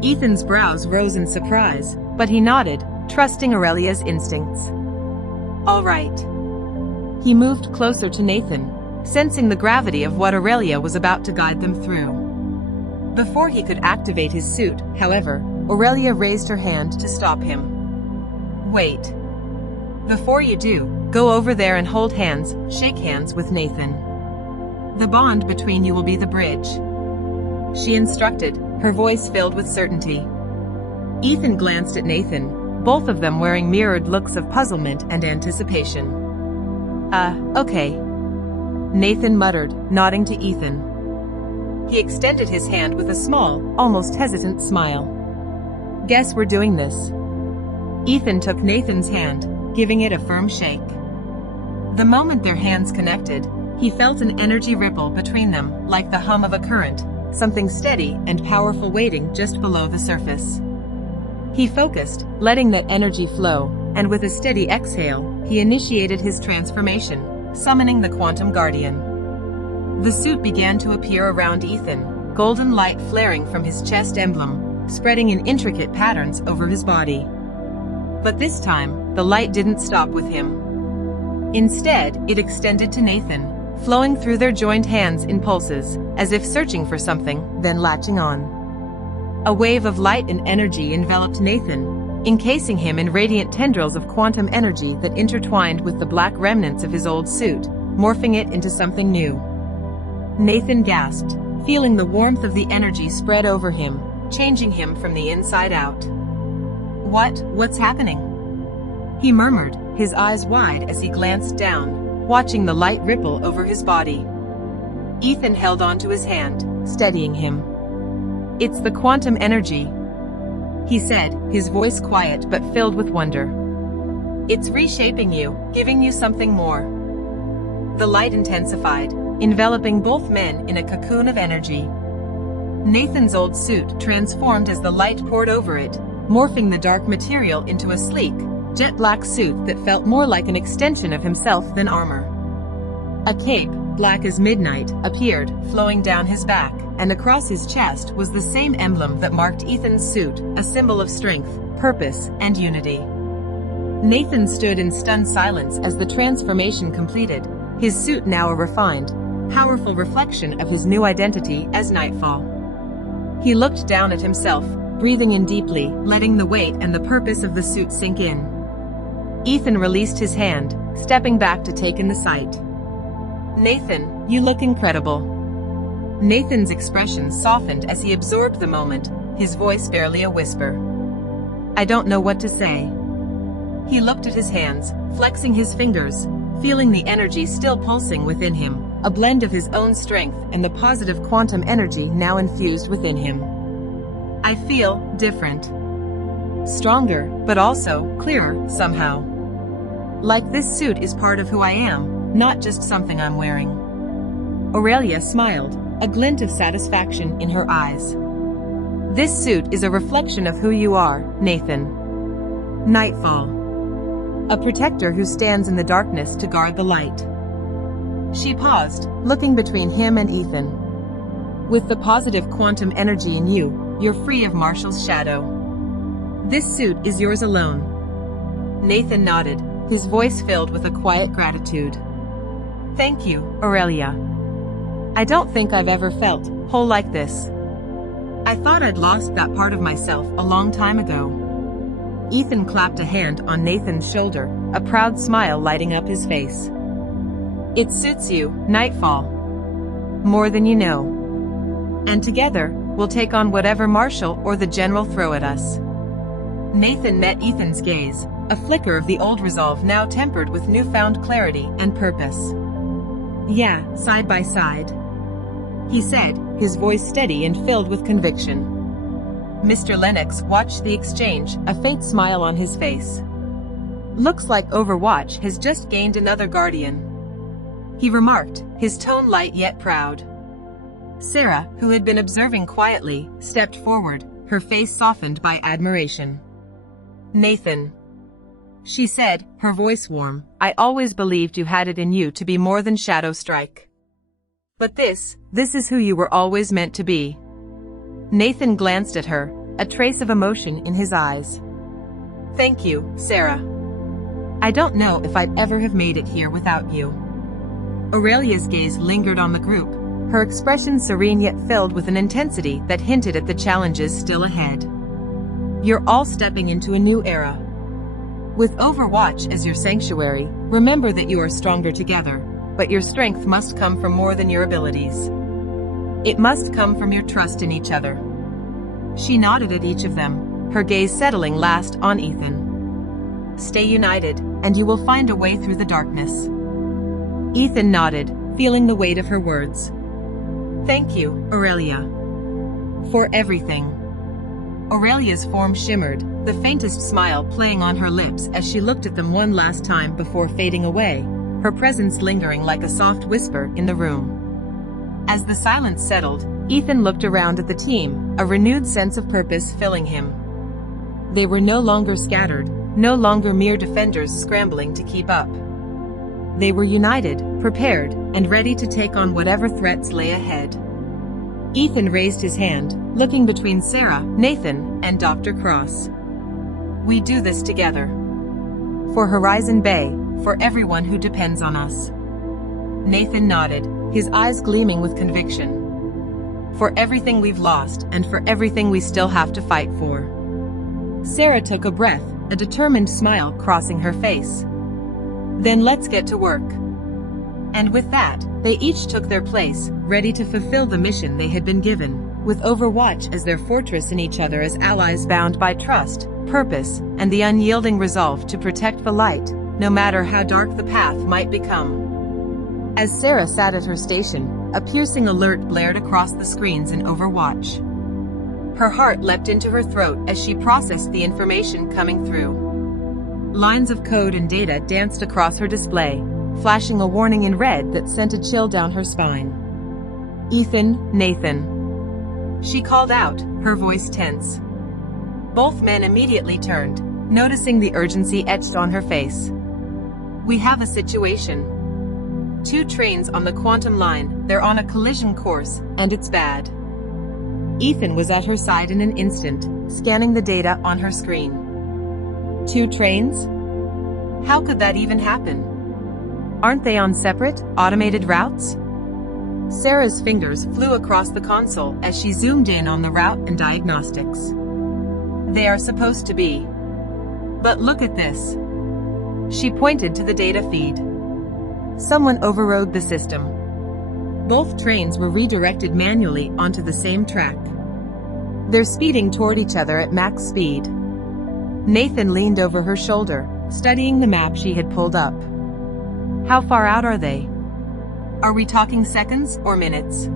Ethan's brows rose in surprise, but he nodded, trusting Aurelia's instincts. "All right." He moved closer to Nathan, sensing the gravity of what Aurelia was about to guide them through. Before he could activate his suit, however, Aurelia raised her hand to stop him. "Wait. Before you do, go over there and hold hands, shake hands with Nathan. The bond between you will be the bridge," she instructed, her voice filled with certainty. Ethan glanced at Nathan, both of them wearing mirrored looks of puzzlement and anticipation. Okay," Nathan muttered, nodding to Ethan. He extended his hand with a small, almost hesitant smile. "Guess we're doing this." Ethan took Nathan's hand, giving it a firm shake. The moment their hands connected, he felt an energy ripple between them, like the hum of a current, something steady and powerful waiting just below the surface. He focused, letting that energy flow, and with a steady exhale, he initiated his transformation, summoning the Quantum Guardian. The suit began to appear around Ethan, golden light flaring from his chest emblem, spreading in intricate patterns over his body. But this time, the light didn't stop with him. Instead, it extended to Nathan, flowing through their joined hands in pulses, as if searching for something, then latching on. A wave of light and energy enveloped Nathan, encasing him in radiant tendrils of quantum energy that intertwined with the black remnants of his old suit, morphing it into something new. Nathan gasped, feeling the warmth of the energy spread over him, changing him from the inside out. What's happening?" he murmured, his eyes wide as he glanced down, watching the light ripple over his body. Ethan held onto his hand, steadying him. "It's the quantum energy," he said, his voice quiet but filled with wonder. "It's reshaping you, giving you something more." The light intensified, enveloping both men in a cocoon of energy. Nathan's old suit transformed as the light poured over it, morphing the dark material into a sleek, jet-black suit that felt more like an extension of himself than armor. A cape, black as midnight, appeared, flowing down his back, and across his chest was the same emblem that marked Ethan's suit, a symbol of strength, purpose, and unity. Nathan stood in stunned silence as the transformation completed, his suit now a refined, powerful reflection of his new identity as Nightfall. He looked down at himself, breathing in deeply, letting the weight and the purpose of the suit sink in. Ethan released his hand, stepping back to take in the sight. "Nathan, you look incredible." Nathan's expression softened as he absorbed the moment, his voice barely a whisper. "I don't know what to say." He looked at his hands, flexing his fingers, feeling the energy still pulsing within him, a blend of his own strength and the positive quantum energy now infused within him. "I feel different. Stronger, but also clearer, somehow. Like this suit is part of who I am, not just something I'm wearing." Aurelia smiled, a glint of satisfaction in her eyes. "This suit is a reflection of who you are, Nathan. Nightfall. A protector who stands in the darkness to guard the light." She paused, looking between him and Ethan. "With the positive quantum energy in you, you're free of Marshall's shadow. This suit is yours alone." Nathan nodded, his voice filled with a quiet gratitude. "Thank you, Aurelia. I don't think I've ever felt whole like this. I thought I'd lost that part of myself a long time ago." Ethan clapped a hand on Nathan's shoulder, a proud smile lighting up his face. "It suits you, Nightfall. More than you know. And together, we'll take on whatever Marshall or the General throw at us." Nathan met Ethan's gaze, a flicker of the old resolve now tempered with newfound clarity and purpose. "Yeah, side by side," he said, his voice steady and filled with conviction. Mr. Lennox watched the exchange, a faint smile on his face. "Looks like Overwatch has just gained another guardian," he remarked, his tone light yet proud. Sarah, who had been observing quietly, stepped forward, her face softened by admiration. "Nathan," she said, her voice warm, "I always believed you had it in you to be more than Shadow Strike. But this is who you were always meant to be." Nathan glanced at her, a trace of emotion in his eyes. "Thank you, Sarah. I don't know if I'd ever have made it here without you." Aurelia's gaze lingered on the group, her expression serene yet filled with an intensity that hinted at the challenges still ahead. "You're all stepping into a new era. With Overwatch as your sanctuary, remember that you are stronger together, but your strength must come from more than your abilities. It must come from your trust in each other." She nodded at each of them, her gaze settling last on Ethan. "Stay united, and you will find a way through the darkness." Ethan nodded, feeling the weight of her words. "Thank you, Aurelia. For everything." Aurelia's form shimmered, the faintest smile playing on her lips as she looked at them one last time before fading away, her presence lingering like a soft whisper in the room. As the silence settled, Ethan looked around at the team, a renewed sense of purpose filling him. They were no longer scattered, no longer mere defenders scrambling to keep up. They were united, prepared, and ready to take on whatever threats lay ahead. Ethan raised his hand, looking between Sarah, Nathan, and Dr. Cross. "We do this together. For Horizon Bay, for everyone who depends on us." Nathan nodded, his eyes gleaming with conviction. "For everything we've lost and for everything we still have to fight for." Sarah took a breath, a determined smile crossing her face. "Then let's get to work." And with that, they each took their place, ready to fulfill the mission they had been given, with Overwatch as their fortress and each other as allies bound by trust, purpose, and the unyielding resolve to protect the light, no matter how dark the path might become. As Sarah sat at her station, a piercing alert blared across the screens in Overwatch. Her heart leapt into her throat as she processed the information coming through. Lines of code and data danced across her display, flashing a warning in red that sent a chill down her spine. "Ethan, Nathan," she called out, her voice tense. Both men immediately turned, noticing the urgency etched on her face. "We have a situation. 2 trains on the quantum line, they're on a collision course, and it's bad." Ethan was at her side in an instant, scanning the data on her screen. 2 trains? How could that even happen? Aren't they on separate, automated routes? Sarah's fingers flew across the console as she zoomed in on the route and diagnostics. They are supposed to be. But look at this. She pointed to the data feed. Someone overrode the system. Both trains were redirected manually onto the same track. They're speeding toward each other at max speed. Nathan leaned over her shoulder, studying the map she had pulled up. How far out are they? Are we talking seconds or minutes?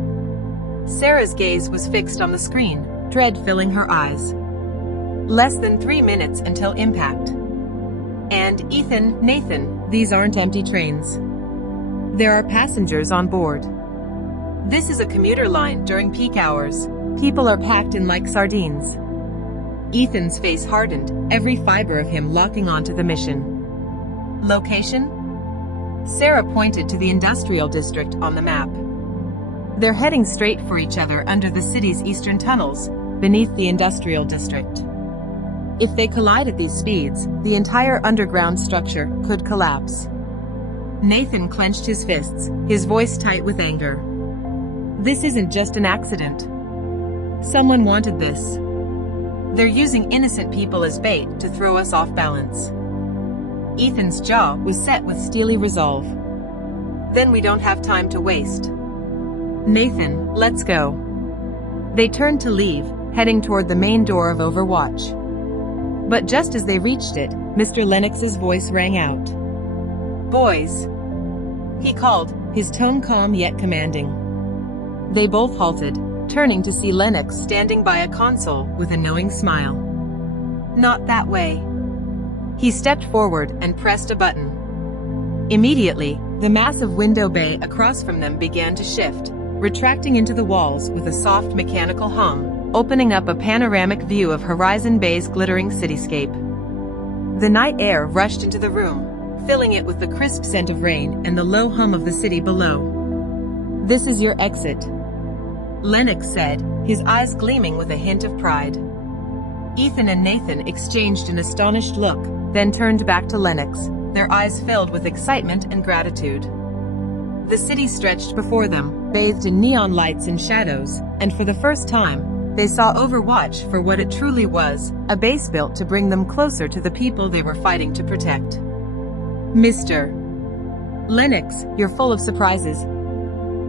Sarah's gaze was fixed on the screen, dread filling her eyes. Less than 3 minutes until impact. And Ethan, Nathan, these aren't empty trains. There are passengers on board. This is a commuter line during peak hours. People are packed in like sardines. Ethan's face hardened, every fiber of him locking onto the mission. Location? Sarah pointed to the industrial district on the map. They're heading straight for each other under the city's eastern tunnels, beneath the industrial district. If they collide at these speeds, the entire underground structure could collapse. Nathan clenched his fists, his voice tight with anger. This isn't just an accident. Someone wanted this. They're using innocent people as bait to throw us off balance. Ethan's jaw was set with steely resolve. Then we don't have time to waste. Nathan, let's go. They turned to leave, heading toward the main door of Overwatch. But just as they reached it, Mr. Lennox's voice rang out. "Boys," he called, his tone calm yet commanding. They both halted, turning to see Lennox standing by a console with a knowing smile. "Not that way." He stepped forward and pressed a button. Immediately, the massive window bay across from them began to shift, retracting into the walls with a soft mechanical hum, opening up a panoramic view of Horizon Bay's glittering cityscape. The night air rushed into the room, filling it with the crisp scent of rain and the low hum of the city below. "This is your exit," Lennox said, his eyes gleaming with a hint of pride. Ethan and Nathan exchanged an astonished look, then turned back to Lennox, their eyes filled with excitement and gratitude. The city stretched before them, bathed in neon lights and shadows, and for the first time, they saw Overwatch for what it truly was, a base built to bring them closer to the people they were fighting to protect. "Mr. Lennox, you're full of surprises,"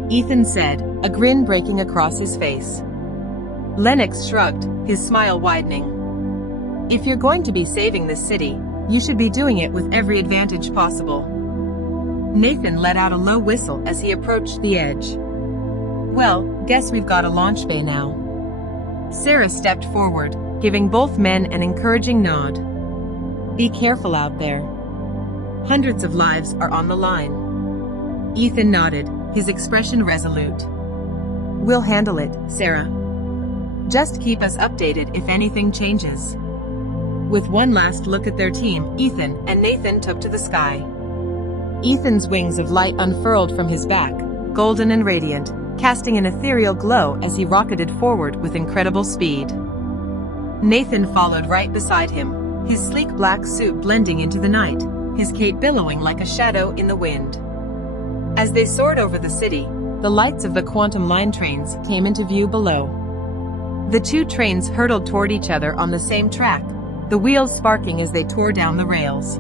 Ethan said, a grin breaking across his face. Lennox shrugged, his smile widening. "If you're going to be saving this city, you should be doing it with every advantage possible." Nathan let out a low whistle as he approached the edge. "Well, guess we've got a launch bay now." Sarah stepped forward, giving both men an encouraging nod. "Be careful out there. Hundreds of lives are on the line." Ethan nodded, his expression resolute. "We'll handle it, Sarah. Just keep us updated if anything changes." With one last look at their team, Ethan and Nathan took to the sky. Ethan's wings of light unfurled from his back, golden and radiant, casting an ethereal glow as he rocketed forward with incredible speed. Nathan followed right beside him, his sleek black suit blending into the night, his cape billowing like a shadow in the wind. As they soared over the city, the lights of the quantum line trains came into view below. The 2 trains hurtled toward each other on the same track, the wheels sparking as they tore down the rails.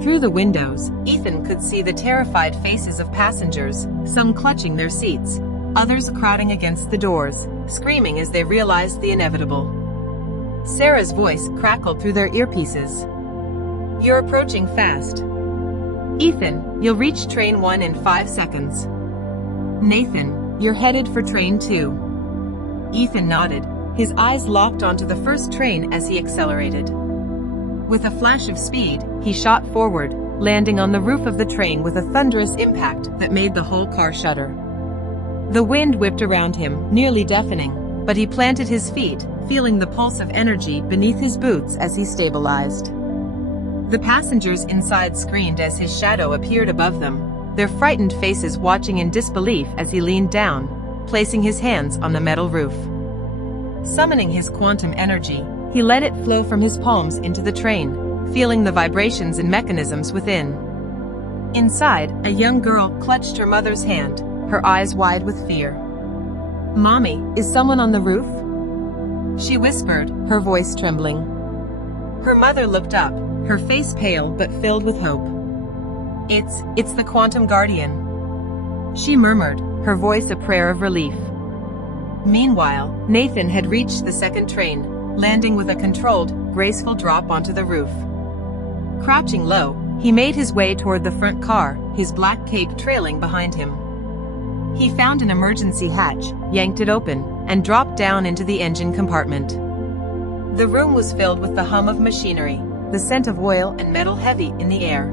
Through the windows, Ethan could see the terrified faces of passengers, some clutching their seats, others crowding against the doors, screaming as they realized the inevitable. Sarah's voice crackled through their earpieces. "You're approaching fast. Ethan, you'll reach train 1 in 5 seconds. Nathan, you're headed for train 2. Ethan nodded, his eyes locked onto the first train as he accelerated. With a flash of speed, he shot forward, landing on the roof of the train with a thunderous impact that made the whole car shudder. The wind whipped around him, nearly deafening, but he planted his feet, feeling the pulse of energy beneath his boots as he stabilized. The passengers inside screamed as his shadow appeared above them, their frightened faces watching in disbelief as he leaned down, placing his hands on the metal roof. Summoning his quantum energy, he let it flow from his palms into the train, feeling the vibrations and mechanisms within. Inside, a young girl clutched her mother's hand, her eyes wide with fear. "Mommy, is someone on the roof?" she whispered, her voice trembling. Her mother looked up, her face pale but filled with hope. It's the Quantum Guardian," she murmured, her voice a prayer of relief. Meanwhile, Nathan had reached the second train, landing with a controlled, graceful drop onto the roof. Crouching low, he made his way toward the front car, his black cape trailing behind him. He found an emergency hatch, yanked it open, and dropped down into the engine compartment. The room was filled with the hum of machinery, the scent of oil and metal heavy in the air.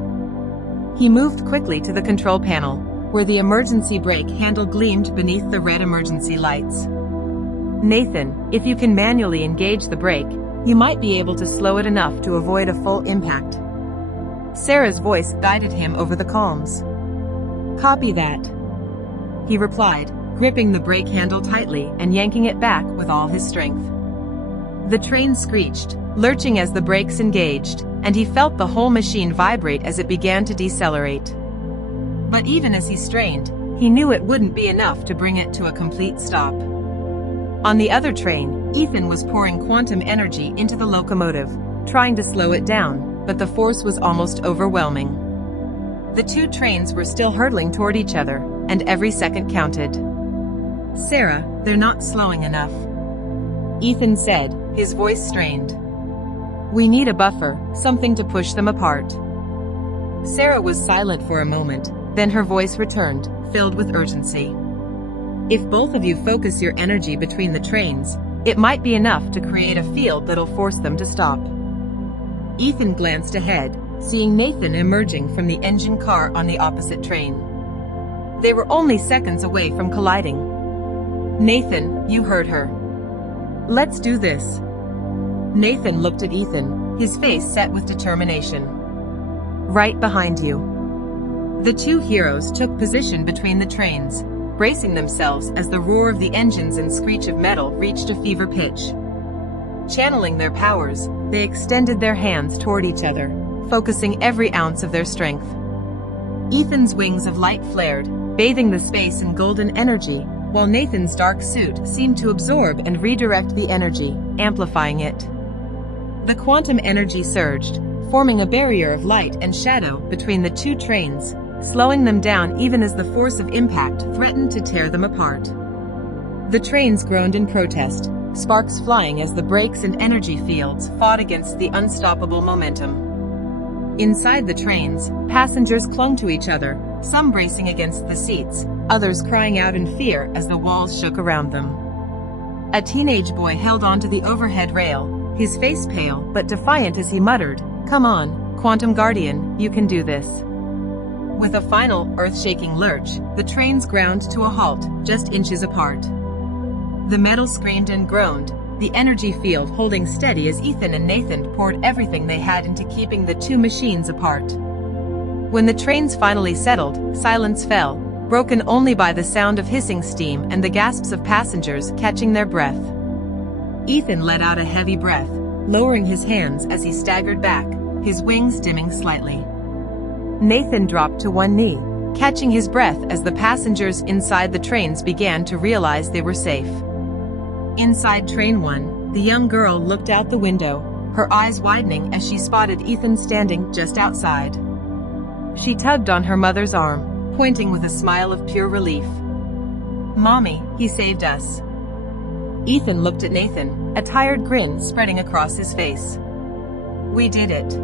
He moved quickly to the control panel, where the emergency brake handle gleamed beneath the red emergency lights. "Nathan, if you can manually engage the brake, you might be able to slow it enough to avoid a full impact." Sarah's voice guided him over the comms. "Copy that," he replied, gripping the brake handle tightly and yanking it back with all his strength. The train screeched, lurching as the brakes engaged, and he felt the whole machine vibrate as it began to decelerate. But even as he strained, he knew it wouldn't be enough to bring it to a complete stop. On the other train, Ethan was pouring quantum energy into the locomotive, trying to slow it down, but the force was almost overwhelming. The two trains were still hurtling toward each other, and every second counted. "Sarah, they're not slowing enough," Ethan said, his voice strained. "We need a buffer, something to push them apart." Sarah was silent for a moment, then her voice returned, filled with urgency. "If both of you focus your energy between the trains, it might be enough to create a field that'll force them to stop." Ethan glanced ahead, seeing Nathan emerging from the engine car on the opposite train. They were only seconds away from colliding. "Nathan, you heard her. Let's do this." Nathan looked at Ethan, his face set with determination. "Right behind you." The two heroes took position between the trains, bracing themselves as the roar of the engines and screech of metal reached a fever pitch. Channeling their powers, they extended their hands toward each other, focusing every ounce of their strength. Ethan's wings of light flared, bathing the space in golden energy, while Nathan's dark suit seemed to absorb and redirect the energy, amplifying it. The quantum energy surged, forming a barrier of light and shadow between the two trains, slowing them down even as the force of impact threatened to tear them apart. The trains groaned in protest, sparks flying as the brakes and energy fields fought against the unstoppable momentum. Inside the trains, passengers clung to each other, some bracing against the seats, others crying out in fear as the walls shook around them. A teenage boy held onto the overhead rail, his face pale but defiant as he muttered, "Come on, Quantum Guardian, you can do this." With a final, earth-shaking lurch, the trains ground to a halt, just inches apart. The metal screamed and groaned, the energy field holding steady as Ethan and Nathan poured everything they had into keeping the two machines apart. When the trains finally settled, silence fell, broken only by the sound of hissing steam and the gasps of passengers catching their breath. Ethan let out a heavy breath, lowering his hands as he staggered back, his wings dimming slightly. Nathan dropped to one knee, catching his breath as the passengers inside the trains began to realize they were safe. Inside Train 1, the young girl looked out the window, her eyes widening as she spotted Ethan standing just outside. She tugged on her mother's arm, pointing with a smile of pure relief. "Mommy, he saved us." Ethan looked at Nathan, a tired grin spreading across his face. "We did it."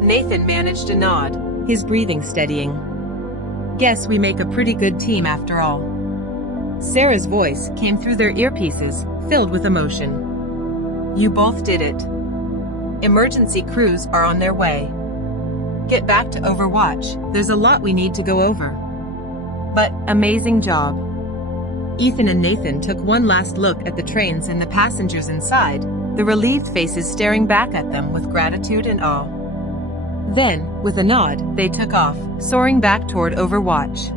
Nathan managed a nod, his breathing steadying. "Guess we make a pretty good team after all." Sarah's voice came through their earpieces, filled with emotion. "You both did it. Emergency crews are on their way." Get back to Overwatch, there's a lot we need to go over. But, amazing job. Ethan and Nathan took one last look at the trains and the passengers inside, the relieved faces staring back at them with gratitude and awe. Then, with a nod, they took off, soaring back toward Overwatch.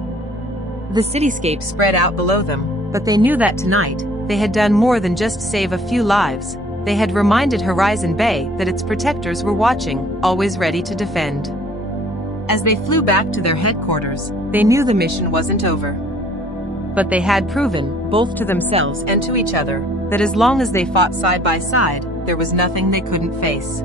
The cityscape spread out below them, but they knew that tonight, they had done more than just save a few lives. They had reminded Horizon Bay that its protectors were watching, always ready to defend. As they flew back to their headquarters, they knew the mission wasn't over. But they had proven, both to themselves and to each other, that as long as they fought side by side, there was nothing they couldn't face.